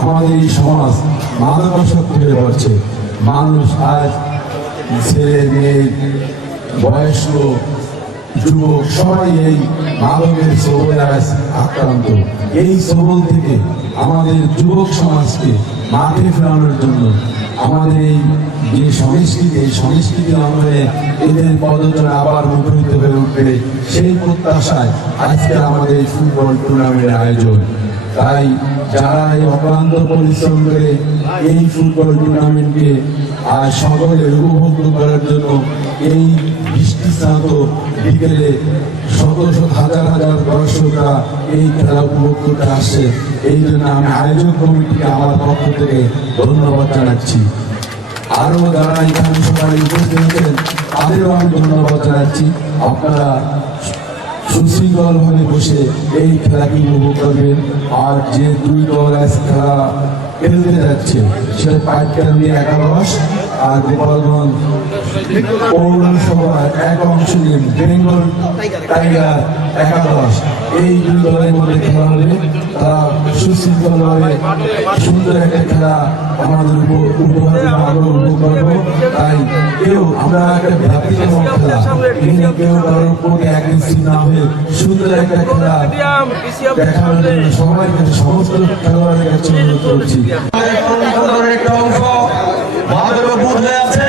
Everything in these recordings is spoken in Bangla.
আমাদের এই সমাজ মাদকাসক্ত হয়ে পড়ছে। মানুষ আজ ছেলে মেয়ে বয়স্ক যুবক সবাই এই মাদকের সবলে আজ আক্রান্ত। এই সবল থেকে আমাদের যুবক সমাজকে মাঠে ফেরানোর জন্য আমাদের এই যে সংস্কৃতি, এই সংস্কৃতি লঙ্ঘনে এদের পদযাত্রা আবার মুখরিত হয়ে উঠবে, সেই প্রত্যাশায় আজকে আমাদের এই ফুটবল টুর্নামেন্টের আয়োজন। তাই যারা এই অক্লান্ত পরিশ্রম করে এই ফুটবল টুর্নামেন্টকে আর সকলের উপভোগ করার জন্য এই বৃষ্টিস্নাত বিকেলে শত শত হাজার হাজার দর্শকরা এই খেলা উপভোগ করতে আসে, এই জন্য আমি আয়োজক কমিটিকে আমার পক্ষ থেকে ধন্যবাদ জানাচ্ছি। আরো যারা এখানে সবাই উপস্থিত হয়েছেন তাদেরও আমি ধন্যবাদ জানাচ্ছি। আপনারা সুশৃঙ্খলভাবে বসে এই খেলাকে উপভোগ করবেন। আর যে দুই দল আজ খেলা খেলতে যাচ্ছে সেটা পাইকারি 11 আর গোপালগঞ্জ পৌরসভার এক অংশ নিয়ে বেঙ্গল টাইগার 11। এই দুই দলের মধ্যে খেলা হবে। তারা সুশৃঙ্খলভাবে সুন্দর একটা খেলা আমাদের উপহার উপভোগ করবো। তাই কেউ আমরা একটা ভ্রাতৃত্বমূলক খেলা, এখানে কেউ কারোর উপরে অ্যাগ্রেসিভ না হয়ে সুন্দর একটা খেলা দেখার জন্য সবাই সমস্ত খেলোয়াড়ের কাছে অনুরোধ করছি। একটা অংশ মাদকে বুঝে আছে,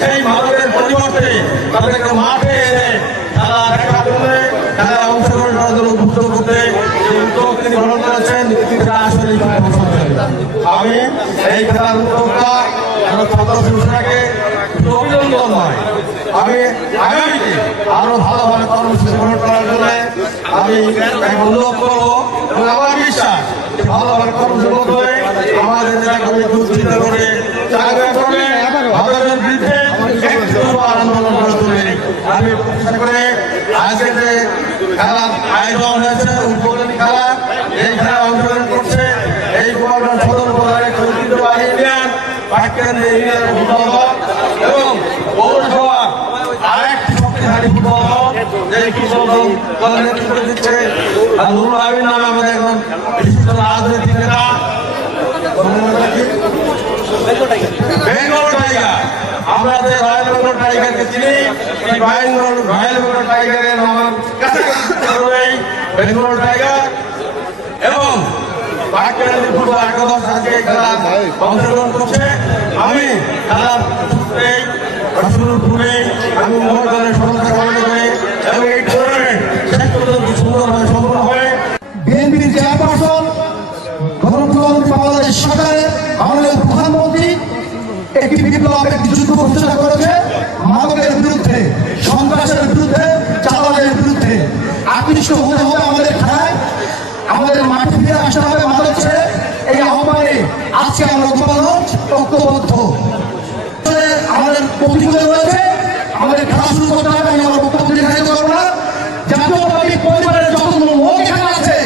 সেই মাদকের পরিবর্তে তাদেরকে মাঠে এনে খেলা দেখা করতে, খেলা অংশগ্রহণ করার জন্য উদ্বুদ্ধ করতে যে উদ্যোগ তিনি গ্রহণ করেছেন সেটা আসলে আমি এই খেলার উদ্যোগটা ছাত্র শিশুরাকে অভিনন্দন নয়, আমি আগামীতে আরো ভালোভাবে কর্মসূচি গ্রহণ করার জন্য আমি অনুরোধ করবো এবং আমার বিশ্বাস ভালোভাবে কর্মসূচি হয়ে আমাদের নেতাকর্মীকে করে চাকরি করে ভারতের বিরুদ্ধে আন্দোলন করে তুলে আমি প্রতিষ্ঠা করে আজকে যে খেলার আয়োজন হয়েছে উদ্বোধনী খেলা, এই খেলা অংশগ্রহণ করছে এই গোপালগঞ্জ সদর উপজেলার ঐতিহ্যবাহী ইউনিয়ন পাটকেন্দ্র ইউনিয়নের ফুটবল দল এবং পৌরসভার আরেকটি শক্তিশালী ফুটবল দল, এই ফুটবল দলের নেতৃত্ব দিচ্ছে নুরুল আমিন নামে আমাদের একজন বিশিষ্ট রাজনৈতিক নেতা বেঙ্গল টাইগার। আমরা যে রয়্যাল বেঙ্গল টাইগারকে চিনি, এই রয়্যাল বেঙ্গল টাইগারের আমার বেঙ্গল টাইগার এবং পাকিস্তানি ফুটবল একাদশ আজকে খেলা অংশগ্রহণ করছে। আমি খেলার শুরুতে আমি উভয় দলের সদস্য কামনা করে এবং এই টুর্নামেন্ট শেষ পর্যন্ত সুন্দরভাবে সম্পন্ন হয়। বিএনপির চেয়ারপারসন গণতন্ত্র বাংলাদেশ সরকারের আমাদের প্রধানমন্ত্রী একটি বিপ্লব, একটি যুদ্ধ ঘোষণা করেছে মাদকের বিরুদ্ধে, সন্ত্রাসের বিরুদ্ধে, চালানের বিরুদ্ধে। আকৃষ্ট হতে হবে আমাদের খেলায়, আমাদের মাঠে ফিরে আসতে হবে মাদক ছেড়ে। এই আহ্বানে আজকে আমরা গোপালগঞ্জ ঐক্যবদ্ধ। আমাদের প্রতিযোগিতা রয়েছে, আমাদের খেলা শুরু করতে হবে। আমি আমার বক্তব্য দীর্ঘায়িত করবো না। জাতীয়তাবাদী পরিবারের যতগুলো লোক এখানে আছে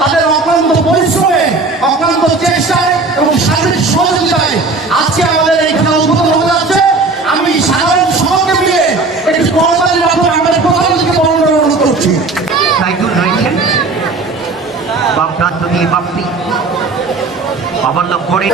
তাদের অক্লান্ত পরিশ্রমে, অক্লান্ত চেষ্টায় এবং শারীরিক সহযোগিতায় আজকে আমাদের এই খেলা উদ্বোধন হতে যাচ্ছে। আমি সাধারণ সমাজকে মিলে একটি করতালির মাধ্যমে আমাদের প্রধানমন্ত্রীকে বরণ করার অনুরোধ করছি। বাপ প্রান্ত দিয়ে বাপ্পি অবলম্বন করে